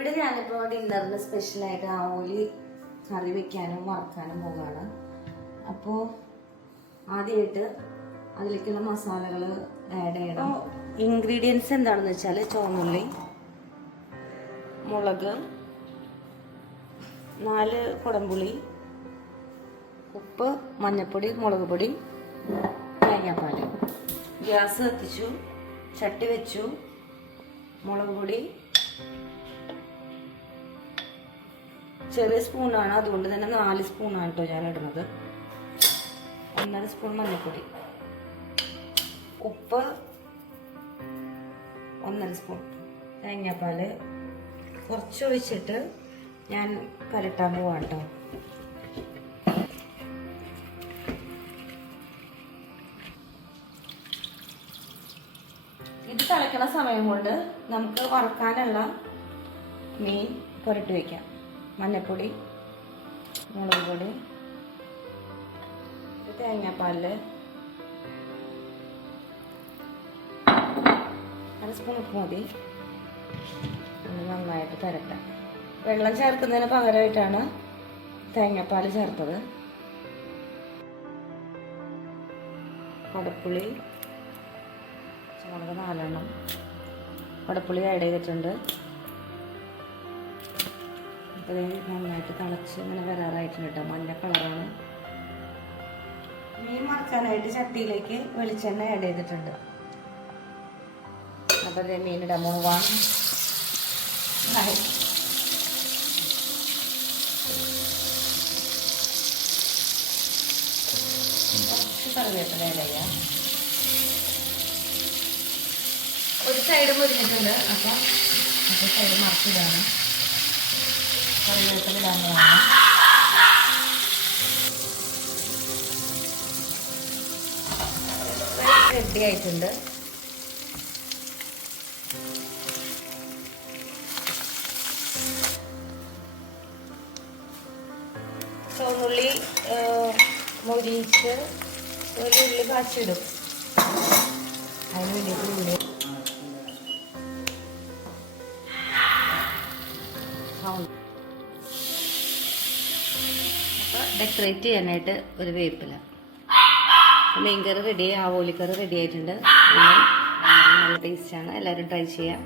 ഇവിടെ ഞാനിപ്പോൾ ഡിന്നറിന് സ്പെഷ്യലായിട്ട് ആവോലി കറി വെക്കാനും വറക്കാനും പോവുകയാണ്. അപ്പോൾ ആദ്യമായിട്ട് അതിലേക്കുള്ള മസാലകൾ ആഡ് ചെയ്യണം. ഇൻഗ്രീഡിയൻസ് എന്താണെന്ന് വെച്ചാൽ ചുവന്നുള്ളി, മുളക്, 4 കുടംപുളി, ഉപ്പ്, മഞ്ഞൾപ്പൊടി, മുളക് പൊടി, തേങ്ങാപ്പാൽ. ഗ്യാസ് കത്തിച്ചു, ചട്ടി വെച്ചു, മുളക് പൊടി ചെറിയ സ്പൂണാണ്, അതുകൊണ്ട് തന്നെ 4 സ്പൂണാണ് കേട്ടോ ഞാൻ ഇടുന്നത്. 1.5 സ്പൂൺ മഞ്ഞൾപ്പൊടി, ഉപ്പ് 1.5 സ്പൂൺ, തേങ്ങാപ്പാൽ കുറച്ച് ഒഴിച്ചിട്ട് ഞാൻ കലട്ടാൻ പോവാം കേട്ടോ. ഇത് തിളയ്ക്കണ സമയം കൊണ്ട് നമുക്ക് വറക്കാനുള്ള മീൻ പുരട്ടി വയ്ക്കാം. മഞ്ഞൾപ്പൊടി, മുളക് പൊടി, തേങ്ങാപ്പാലില് 1 സ്പൂൺ ഉപ്പ് മതി. നന്നായിട്ട് തരട്ടെ. വെള്ളം ചേർക്കുന്നതിന് പകരമായിട്ടാണ് തേങ്ങാപ്പാൽ ചേർത്തത്. കുടപ്പുളി, പച്ചമുളക് 4 എണ്ണം, കുടപ്പുളി ആഡ് ചെയ്തിട്ടുണ്ട്. അപ്പോൾ നന്നായിട്ട് തിളച്ച് ഇങ്ങനെ വരാറായിട്ടുണ്ട് കേട്ടോ. മഞ്ഞ കളറാണ്. മീൻ വറക്കാനായിട്ട് ചട്ടിയിലേക്ക് വെളിച്ചെണ്ണ ആഡ് ചെയ്തിട്ടുണ്ട്. അപ്പോൾ അതേ മീനിടാൻ പോവാണ്. കുറച്ച് കറിവേപ്പില ആഡ് ചെയ്യാം. ഒരു സൈഡ് മുരിഞ്ഞിട്ടുണ്ട്, അപ്പം മറ്റേ സൈഡ് മറച്ചിടാണ്. കറിവേപ്പില ഇടാൻ പോവാണ്. റെഡി ആയിട്ടുണ്ട്. ചുവന്നുള്ളി മൊരിച്ച് ഒരു ഉള്ളി കാച്ചിടും. അതിന് വേണ്ടിയിട്ട് ഉള്ളി ഡെക്കറേറ്റ് ചെയ്യാനായിട്ട് ഒരു വേപ്പില. മീൻകറി റെഡി, ആവോലിക്കറി റെഡി ആയിട്ടുണ്ട്. നല്ല ടേസ്റ്റാണ്. എല്ലാവരും ട്രൈ ചെയ്യാം.